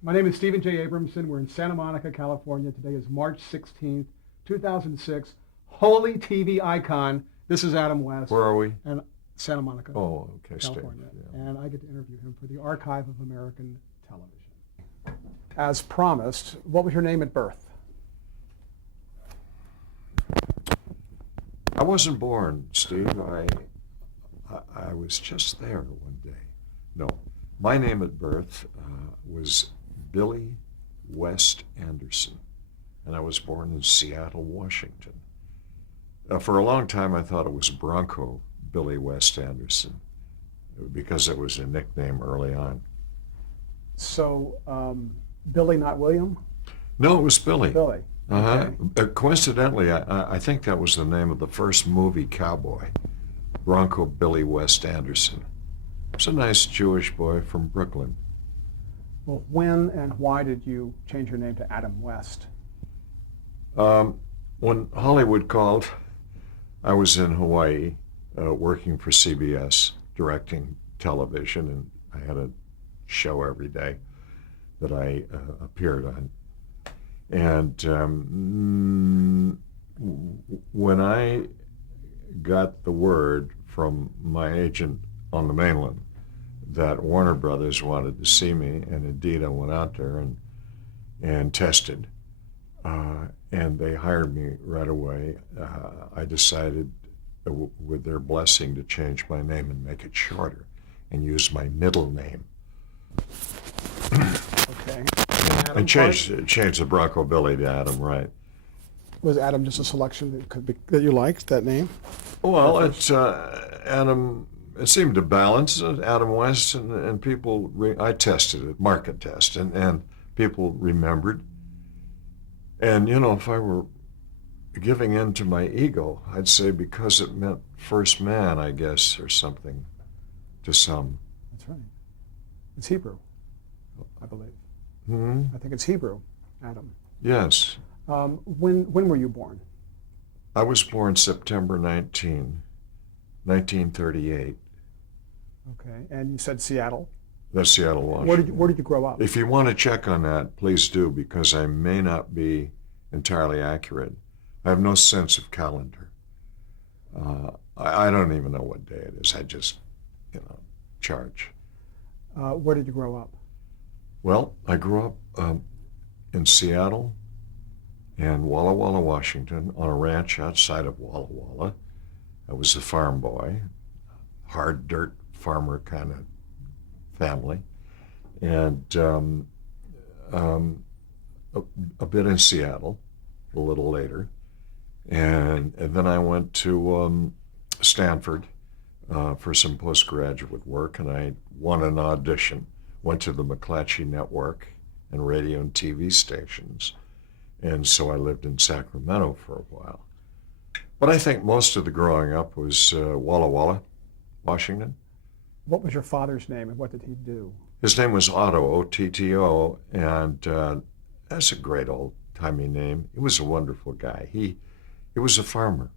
My name is Stephen J. Abramson. We're in Santa Monica, California. Today is March 16th, 2006. Holy TV icon. This is Adam West. Where are we? And Santa Monica, Oh, okay, California. Steve. Yeah. And I get to interview him for the Archive of American Television. As promised, what was your name at birth? I wasn't born, Steve. I was just there one day. No, my name at birth was Billy West Anderson, and I was born in Seattle, Washington. For a long time, I thought it was Bronco Billy West Anderson because it was a nickname early on. So, Billy, not William? No, it was Billy. Billy. Uh-huh. Okay. Coincidentally, I think that was the name of the first movie cowboy, Bronco Billy West Anderson. He was a nice Jewish boy from Brooklyn. Well, when and why did you change your name to Adam West? When Hollywood called, I was in Hawaii working for CBS, directing television, and I had a show every day that I appeared on. And when I got the word from my agent on the mainland that Warner Brothers wanted to see me, and indeed I went out there and tested, and they hired me right away. I decided, with their blessing, to change my name and make it shorter and use my middle name. Okay. And change the Bronco Billy to Adam, right? Was Adam just a selection that you liked, that name? Well, it's Adam. It seemed to balance Adam West, and people. I tested it, market test, and people remembered. And if I were giving in to my ego, I'd say because it meant first man, I guess, or something, to some. That's right. It's Hebrew, I believe. Hmm? I think it's Hebrew, Adam. Yes. When were you born? I was born September 1938. Okay, and you said Seattle. That's Seattle, Washington. Where did you grow up? If you want to check on that, please do, because I may not be entirely accurate. I have no sense of calendar. I don't even know what day it is. I just, charge. Where did you grow up? Well, I grew up in Seattle and Walla Walla, Washington, on a ranch outside of Walla Walla. I was a farm boy, hard dirt farmer kind of family, and a bit in Seattle a little later. And then I went to Stanford for some postgraduate work, and I won an audition, went to the McClatchy Network and radio and TV stations. And so I lived in Sacramento for a while. But I think most of the growing up was Walla Walla, Washington. What was your father's name and what did he do? His name was Otto, O-T-T-O, and that's a great old-timey name. He was a wonderful guy. He was a farmer.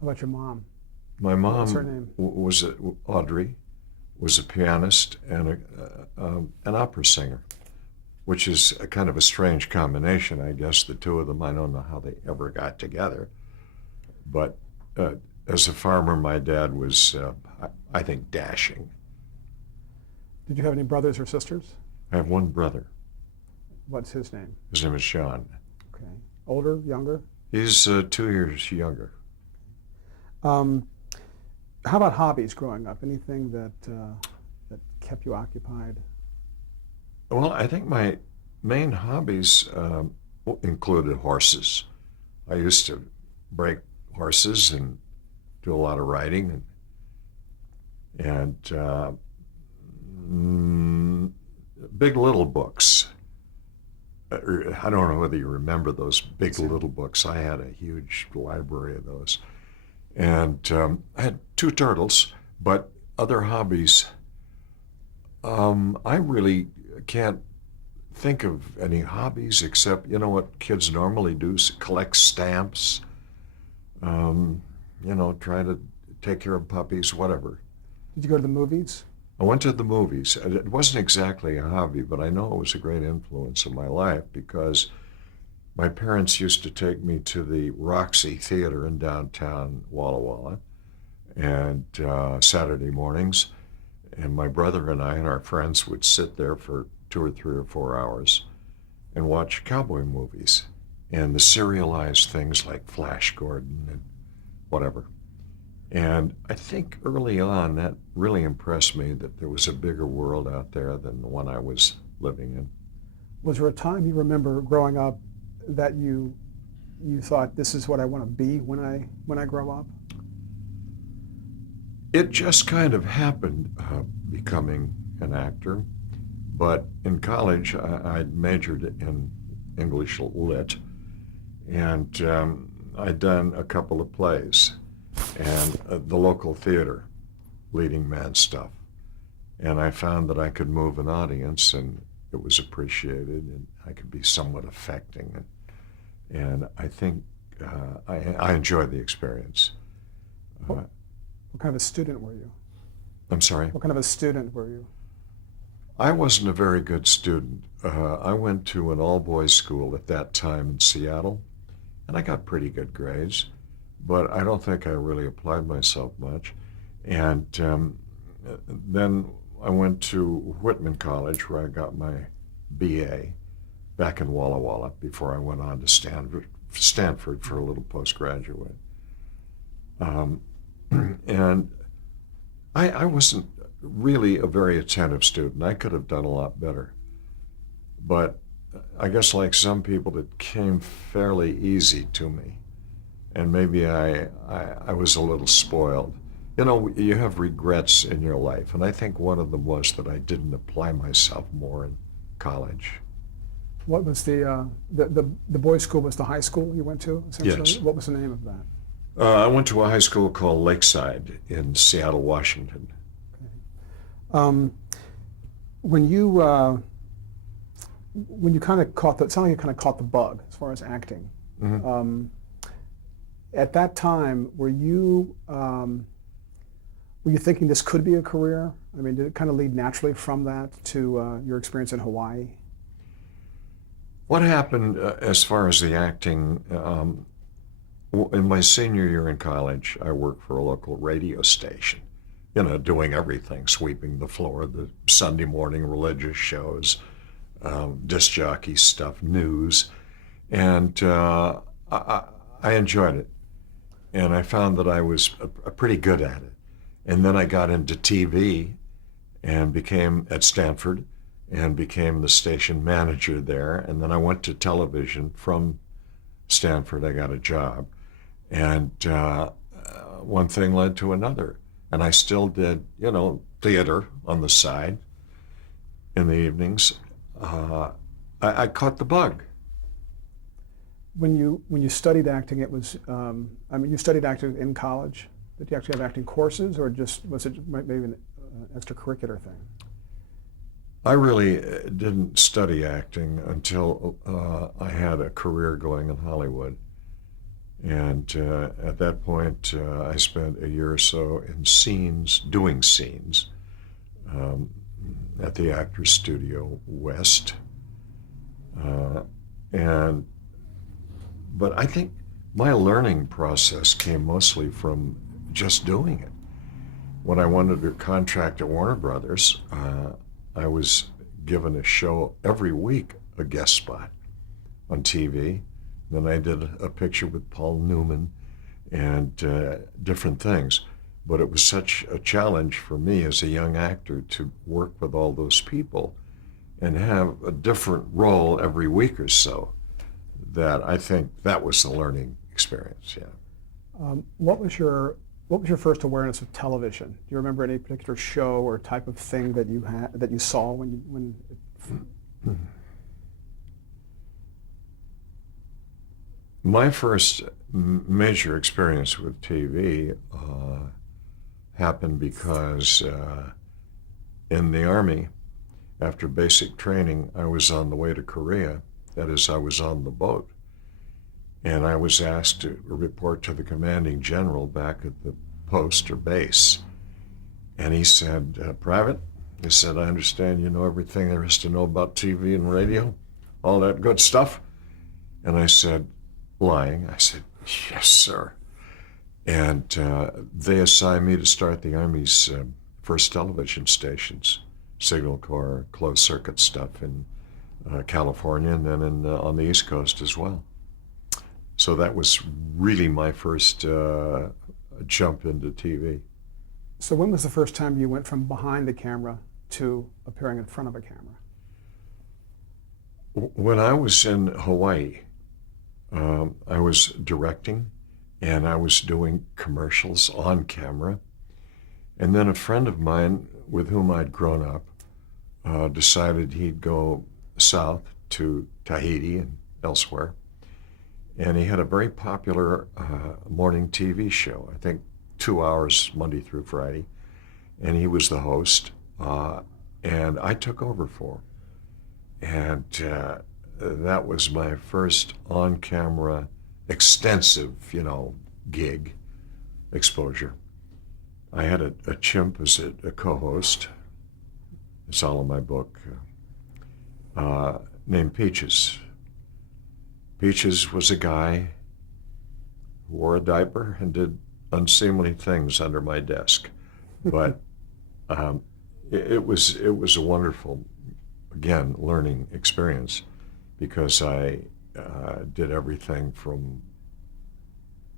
How about your mom? My mom What's her name? was Audrey, was a pianist and an opera singer, which is a kind of a strange combination, I guess. The two of them, I don't know how they ever got together. But as a farmer, my dad was, I think, dashing. Did you have any brothers or sisters? I have one brother. What's his name? His name is Sean. Okay. Older, younger? He's 2 years younger. How about hobbies growing up? Anything that kept you occupied? Well, I think my main hobbies included horses. I used to break horses and do a lot of riding, and Big Little books. I don't know whether you remember those Big Little books. I had a huge library of those. And I had 2 turtles, but other hobbies, I really can't think of any hobbies except, what kids normally do, collect stamps, try to take care of puppies, whatever. Did you go to the movies? I went to the movies. It wasn't exactly a hobby, but I know it was a great influence in my life because my parents used to take me to the Roxy Theater in downtown Walla Walla and Saturday mornings, and my brother and I and our friends would sit there for 2 or 3 or 4 hours and watch cowboy movies and the serialized things like Flash Gordon and whatever. And I think early on that really impressed me that there was a bigger world out there than the one I was living in. Was there a time you remember growing up that you thought, this is what I want to be when I grow up? It just kind of happened, becoming an actor. But in college, I'd majored in English Lit, and I'd done a couple of plays and the local theater, leading man stuff. And I found that I could move an audience, and it was appreciated, and I could be somewhat affecting. And I think I enjoyed the experience. What kind of a student were you? I'm sorry? What kind of a student were you? I wasn't a very good student. I went to an all-boys school at that time in Seattle, and I got pretty good grades, but I don't think I really applied myself much. And then I went to Whitman College, where I got my BA back in Walla Walla before I went on to Stanford for a little postgraduate. And I wasn't really a very attentive student. I could have done a lot better. But I guess like some people, it came fairly easy to me. And maybe I was a little spoiled. You know, you have regrets in your life, and I think one of them was that I didn't apply myself more in college. What was the boys' school was the high school you went to, essentially? Yes. What was the name of that? I went to a high school called Lakeside in Seattle, Washington. When you kind of caught it sounded like you kind of caught the bug as far as acting. Mm-hmm. At that time, were you thinking this could be a career? I mean, did it kind of lead naturally from that to your experience in Hawaii? What happened as far as the acting, in my senior year in college, I worked for a local radio station, you know, doing everything, sweeping the floor, the Sunday morning religious shows, disc jockey stuff, news, and I enjoyed it. And I found that I was pretty good at it. And then I got into TV and became at Stanford and became the station manager there. And then I went to television from Stanford. I got a job. And one thing led to another. And I still did, you know, theater on the side in the evenings. I caught the bug. When you studied acting, it was, I mean, you studied acting in college. Did you actually have acting courses, or just was it maybe an extracurricular thing? I really didn't study acting until I had a career going in Hollywood. And at that point, I spent a year or so in scenes, doing scenes at the Actors Studio West. But I think my learning process came mostly from just doing it. When I wanted a contract at Warner Brothers, I was given a show every week, a guest spot on TV. Then I did a picture with Paul Newman and different things. But it was such a challenge for me as a young actor to work with all those people and have a different role every week or so, that I think that was the learning experience, yeah. What was your first awareness of television? Do you remember any particular show or type of thing that you saw when My first major experience with TV happened because in the Army, after basic training, I was on the way to Korea. That is, I was on the boat. And I was asked to report to the commanding general back at the post or base. And he said, Private, He said, I understand you know everything there is to know about TV and radio, all that good stuff. And I said, lying, I said, yes, sir. And they assigned me to start the Army's first television stations, Signal Corps, closed circuit stuff in California, and then on the East Coast as well. So that was really my first jump into TV. So when was the first time you went from behind the camera to appearing in front of a camera? When I was in Hawaii, I was directing and I was doing commercials on camera. And then a friend of mine with whom I'd grown up decided he'd go south to Tahiti and elsewhere. And he had a very popular morning TV show, I think 2 hours Monday through Friday. And he was the host. And I took over for him. And that was my first on-camera extensive, gig exposure. I had a chimp as a co-host. It's all in my book, named Peaches. Peaches was a guy who wore a diaper and did unseemly things under my desk. But it was a wonderful, again, learning experience, because I did everything from,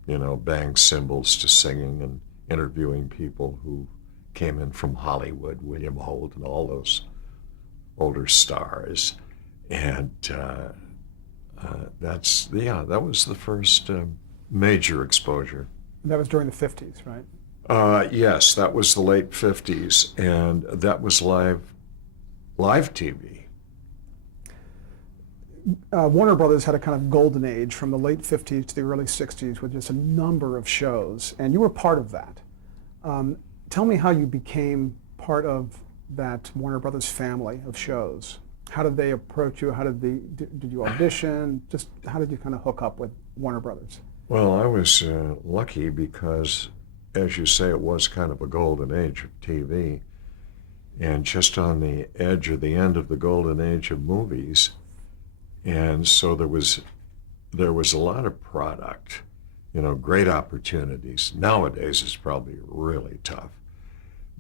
bang cymbals to singing and interviewing people who came in from Hollywood, William Holt and all those older stars. And that was the first major exposure. That was during the 50s, right? Yes, that was the late 50s, and that was live TV. Warner Brothers had a kind of golden age from the late 50s to the early 60s with just a number of shows, and you were part of that. Tell me how you became part of that Warner Brothers family of shows. How did they approach you? Did you audition? Just how did you kind of hook up with Warner Brothers? Well, I was lucky because, as you say, it was kind of a golden age of TV, and just on the edge or the end of the golden age of movies. And so there was a lot of product, great opportunities. Nowadays it's probably really tough,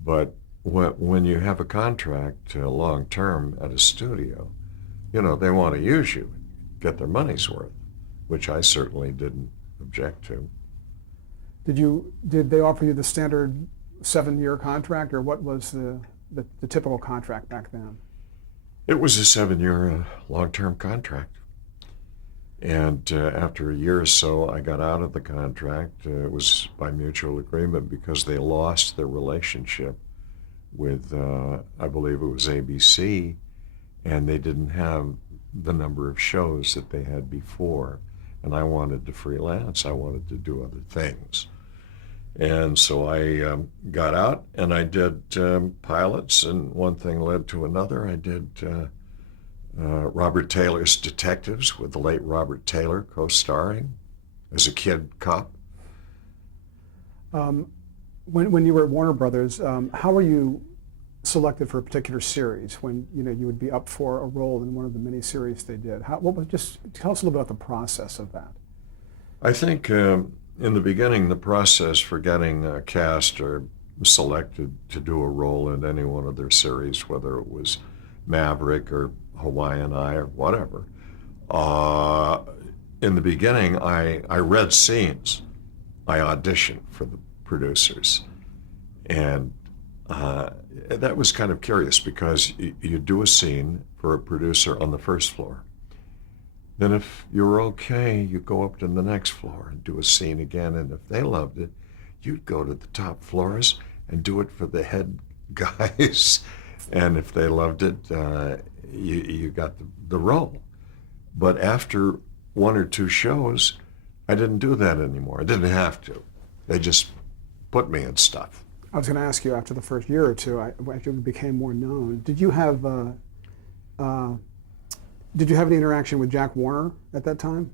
but when you have a contract long term at a studio, they want to use you, get their money's worth, which I certainly didn't object to. Did they offer you the standard 7-year contract, or what was the typical contract back then? It was a 7-year long-term contract. And after a year or so, I got out of the contract. It was by mutual agreement because they lost their relationship with, I believe it was ABC, and they didn't have the number of shows that they had before. And I wanted to freelance. I wanted to do other things. And so I got out and I did pilots, and one thing led to another. I did Robert Taylor's Detectives with the late Robert Taylor co-starring as a kid cop. When you were at Warner Brothers, how were you selected for a particular series when you would be up for a role in one of the mini series they did? Just tell us a little bit about the process of that. I think in the beginning, the process for getting cast or selected to do a role in any one of their series, whether it was Maverick or Hawaiian Eye or whatever, in the beginning, I read scenes. I auditioned for the producers. And that was kind of curious because you do a scene for a producer on the first floor. Then if you're okay, you go up to the next floor and do a scene again. And if they loved it, you'd go to the top floors and do it for the head guys. And if they loved it, you got the role. But after 1 or 2 shows, I didn't do that anymore. I didn't have to. They just put me in stuff. I was going to ask you, after the first year or two, after you became more known, did you have any interaction with Jack Warner at that time?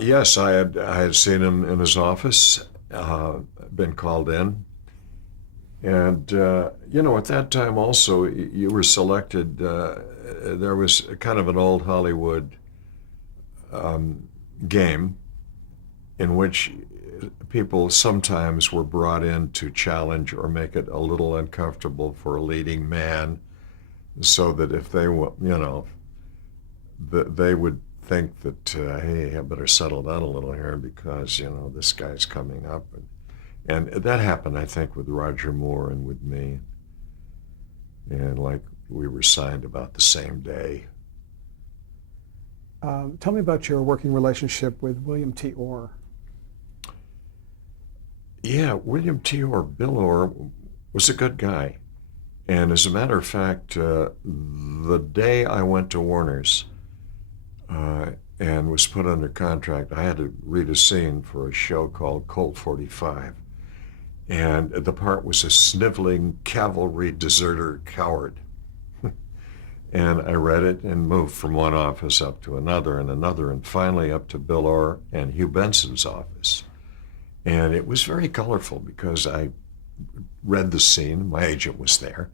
Yes, I had seen him in his office, been called in, And, at that time also, you were selected, there was kind of an old Hollywood game in which people sometimes were brought in to challenge or make it a little uncomfortable for a leading man, so that if they were, they would think that, hey, I better settle down a little here because, this guy's coming up. And that happened, I think, with Roger Moore and with me. And like we were signed about the same day. Tell me about your working relationship with William T. Orr. Yeah, William T. Orr, Bill Orr, was a good guy. And as a matter of fact, the day I went to Warner's and was put under contract, I had to read a scene for a show called Colt 45. And the part was a sniveling cavalry deserter coward. And I read it and moved from one office up to another and another, and finally up to Bill Orr and Hugh Benson's office. And it was very colorful because I read the scene, my agent was there,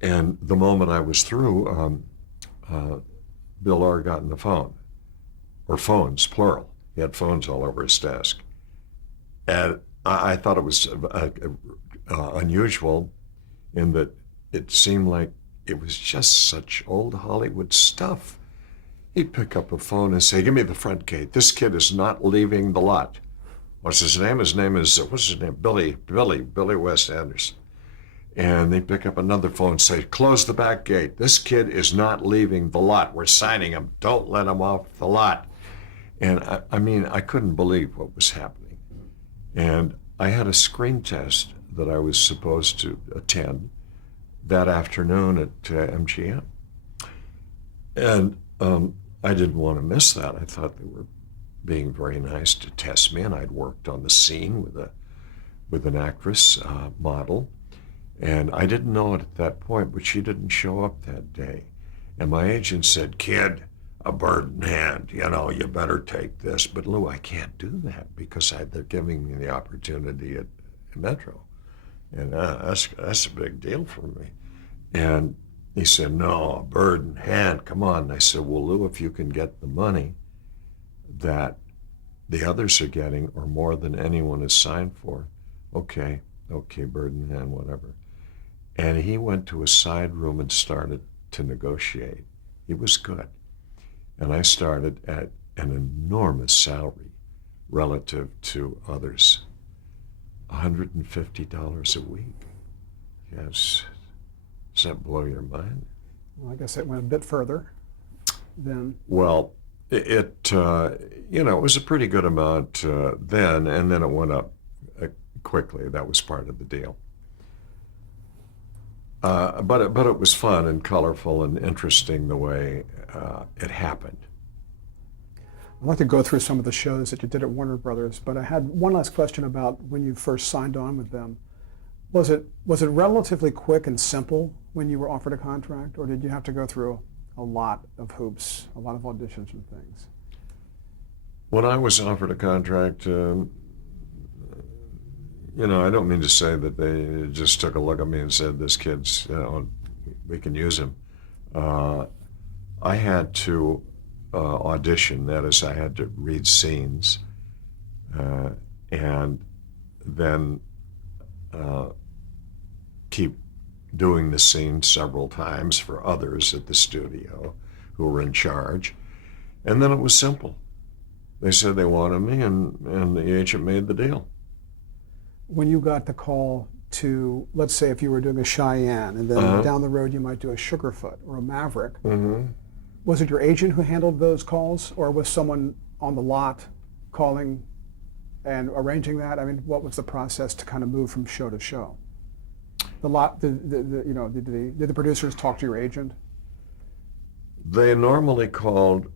and the moment I was through, Bill Orr got on the phone, or phones, plural. He had phones all over his desk. And I thought it was unusual in that it seemed like it was just such old Hollywood stuff. He'd pick up a phone and say, "Give me the front gate. This kid is not leaving the lot." What's his name? His name is, what's his name? Billy West Anderson. And they pick up another phone and say, "Close the back gate. This kid is not leaving the lot. We're signing him. Don't let him off the lot." And I couldn't believe what was happening. And I had a screen test that I was supposed to attend that afternoon at MGM. And I didn't want to miss that. I thought they were being very nice to test me, and I'd worked on the scene with an actress model. And I didn't know it at that point, but she didn't show up that day. And my agent said, "Kid, a bird in hand, you better take this." But Lou, I can't do that because they're giving me the opportunity at Metro. And that's a big deal for me. And he said, "No, a bird in hand, come on." And I said, "Well, Lou, if you can get the money that the others are getting or more than anyone is signed for, okay, bird in hand, whatever." And he went to a side room and started to negotiate. He was good. And I started at an enormous salary relative to others, $150 a week. Yes. Does that blow your mind? Well, I guess it went a bit further than. Well, it was a pretty good amount then, and then it went up quickly. That was part of the deal. But it was fun and colorful and interesting the way it happened. I'd like to go through some of the shows that you did at Warner Brothers, but I had one last question about when you first signed on with them. Was it relatively quick and simple when you were offered a contract, or did you have to go through a lot of hoops, a lot of auditions and things? When I was offered a contract, I don't mean to say that they just took a look at me and said, "This kid's, we can use him." I had to audition. That is, I had to read scenes and then keep doing the scene several times for others at the studio who were in charge. And then it was simple. They said they wanted me, and the agent made the deal. When you got the call to, let's say if you were doing a Cheyenne, and then down the road you might do a Sugarfoot or a Maverick, was it your agent who handled those calls, or was someone on the lot calling and arranging that? I mean, what was the process to kind of move from show to show? The lot, did the producers talk to your agent? They normally called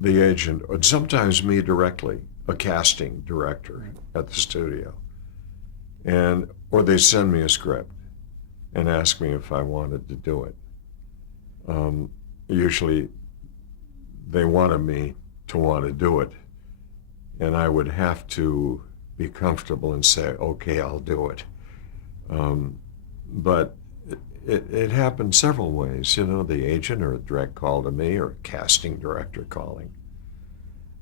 the agent, or sometimes me directly, a casting director at the studio, or they send me a script and ask me if I wanted to do it. Usually they wanted me to want to do it, and I would have to be comfortable and say, "Okay, I'll do it." But it happened several ways. You know, the agent or a direct call to me or a casting director calling.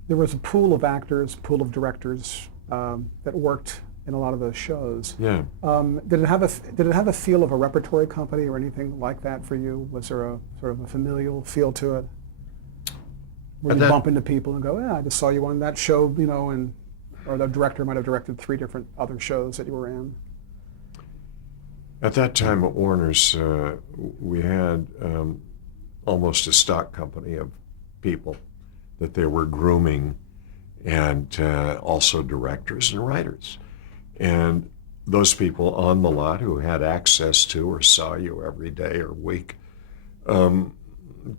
There was a pool of actors, pool of directors that worked in a lot of those shows. Yeah. Did it have a feel of a repertory company or anything like that for you? Was there a sort of a familial feel to it? Where you bump into people and go, yeah, I just saw you on that show, you know, and or the director might have directed 3 different other shows that you were in. At that time at Warner's, we had almost a stock company of people that they were grooming, and also directors and writers. And those people on the lot who had access to or saw you every day or week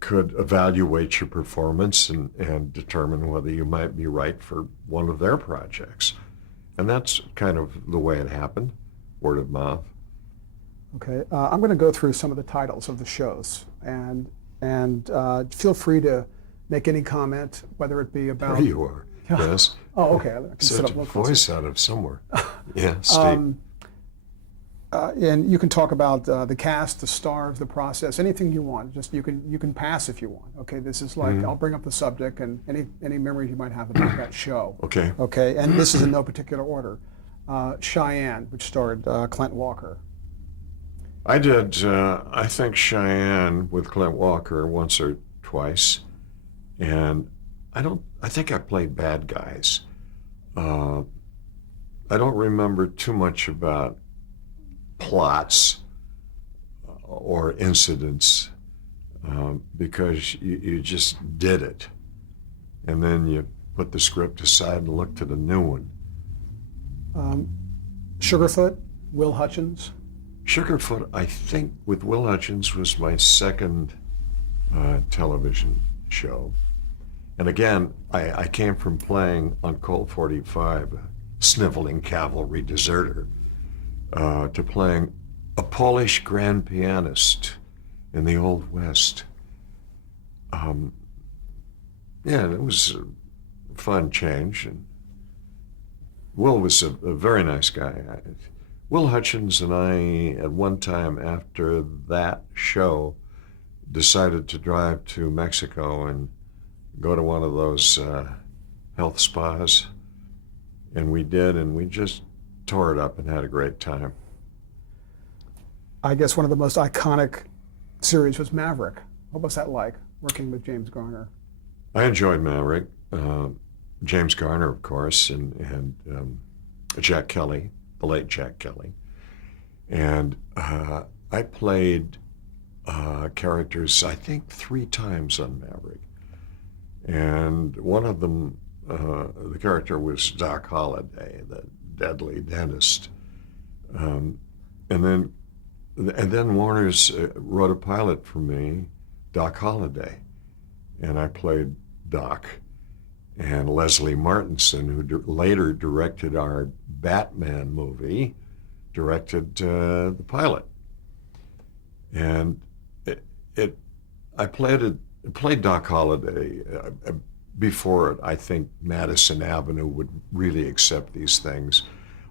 could evaluate your performance and determine whether you might be right for one of their projects. And that's kind of the way it happened, word of mouth. Okay, I'm going to go through some of the titles of the shows, and feel free to make any comment, whether it be about. There you are. Yes. Oh, okay. I can sit Such up a a little voice out of somewhere. Yeah, Steve. And you can talk about the cast, the stars, the process, anything you want. Just you can pass if you want. Okay, this is like I'll bring up the subject and any memories you might have about that show. Okay. Okay, and this is in no particular order. Cheyenne, which starred Clint Walker. I did, I think, Cheyenne with Clint Walker once or twice. And I think I played bad guys. I don't remember too much about plots or incidents because you just did it. And then you put the script aside and looked at a new one. Sugarfoot, Will Hutchins. Sugarfoot, I think, with Will Hutchins was my second television show. And again, I came from playing on Colt 45, a sniveling cavalry deserter, to playing a Polish grand pianist in the Old West. Yeah, it was a fun change. And Will was a very nice guy. Will Hutchins and I, at one time after that show, decided to drive to Mexico and go to one of those health spas. And we did, and we just tore it up and had a great time. I guess one of the most iconic series was Maverick. What was that like, working with James Garner? I enjoyed Maverick. James Garner, of course, and Jack Kelly, the late Jack Kelly. And I played characters, I think, 3 times on Maverick. And one of them, the character was Doc Holliday, the deadly dentist. And then Warner's wrote a pilot for me, Doc Holliday. And I played Doc. And Leslie Martinson, who later directed our Batman movie, directed the pilot. And I played Doc Holliday before I think Madison Avenue would really accept these things.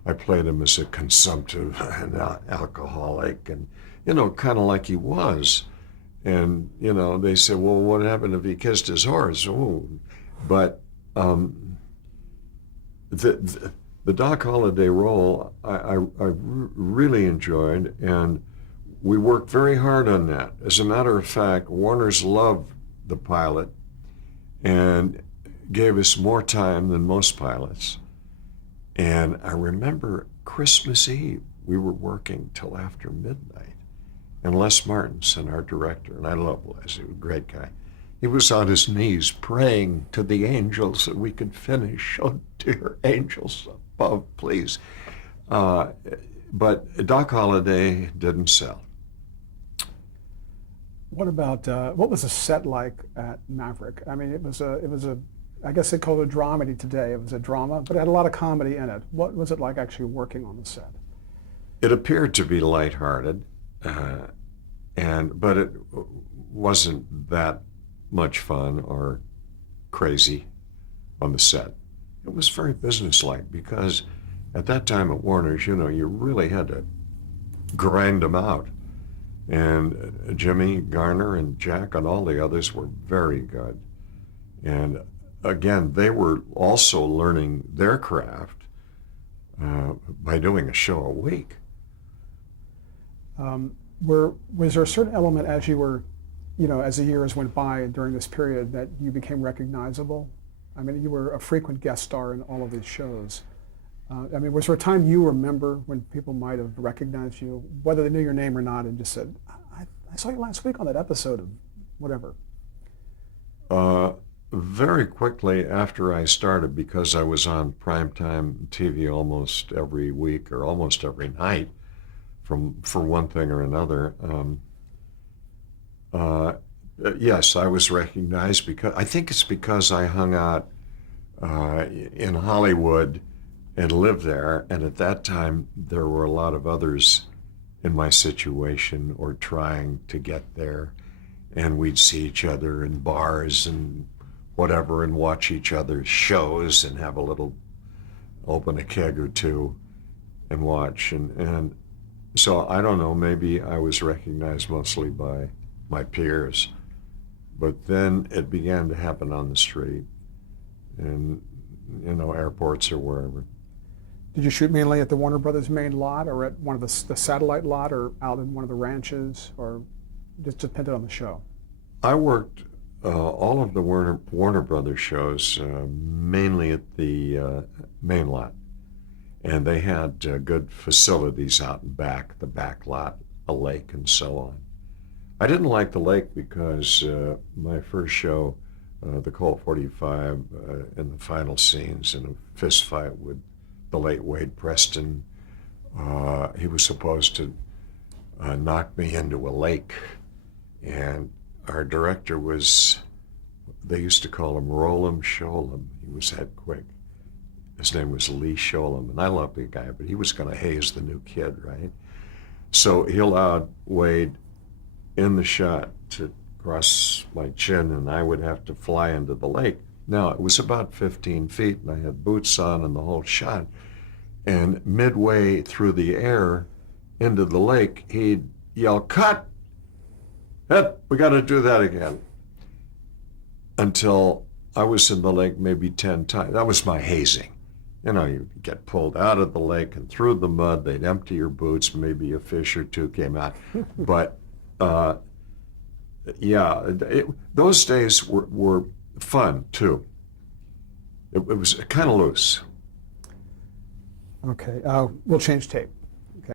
I played him as a consumptive and alcoholic, and kind of like he was. And they said, well, what happened if he kissed his horse? Oh, but the Doc Holliday role I really enjoyed, and we worked very hard on that. As a matter of fact, Warner's loved the pilot and gave us more time than most pilots. And I remember Christmas Eve, we were working till after midnight. And Les Martinson, our director, and I love Les, he was a great guy. He was on his knees praying to the angels that we could finish. Oh, dear angels above, please. But Doc Holliday didn't sell. What about what was the set like at Maverick? I mean, it was a I guess they call it a dramedy today. It was a drama, but it had a lot of comedy in it. What was it like actually working on the set? It appeared to be lighthearted, but it wasn't that much fun or crazy on the set. It was very businesslike because at that time at Warner's, you really had to grind them out. And Jimmy Garner and Jack and all the others were very good. And again, they were also learning their craft by doing a show a week. Was there a certain element as you were, as the years went by and during this period that you became recognizable? I mean, you were a frequent guest star in all of these shows. Was there a time you remember when people might have recognized you, whether they knew your name or not, and just said, I saw you last week on that episode of whatever? Very quickly after I started, because I was on primetime TV almost every week or almost every night, for one thing or another. Yes, I was recognized because I think it's because I hung out in Hollywood and lived there, and at that time there were a lot of others in my situation or trying to get there, and we'd see each other in bars and whatever and watch each other's shows and have a little, open a keg or two and watch, and so I don't know, maybe I was recognized mostly by my peers, but then it began to happen on the street and airports or wherever. Did you shoot mainly at the Warner Brothers main lot, or at one of the satellite lot, or out in one of the ranches, or just depended on the show? I worked all of the Warner Brothers shows mainly at the main lot, and they had good facilities out in back, the back lot, a lake, and so on. I didn't like the lake because my first show, the Colt 45, in the final scenes in a fist fight with the late Wade Preston, he was supposed to knock me into a lake, and our director was, they used to call him Rollum Sholem. He was that quick. His name was Lee Sholem, and I loved the guy, but he was going to haze the new kid, right? So he allowed Wade in the shot to cross my chin, and I would have to fly into the lake. Now, it was about 15 feet, and I had boots on and the whole shot. And midway through the air into the lake, he'd yell, "Cut! Hep, we got to do that again." Until I was in the lake maybe 10 times. That was my hazing. You get pulled out of the lake and through the mud. They'd empty your boots. Maybe a fish or two came out. But those days were fun too. It was kind of loose. Okay, we'll change tape.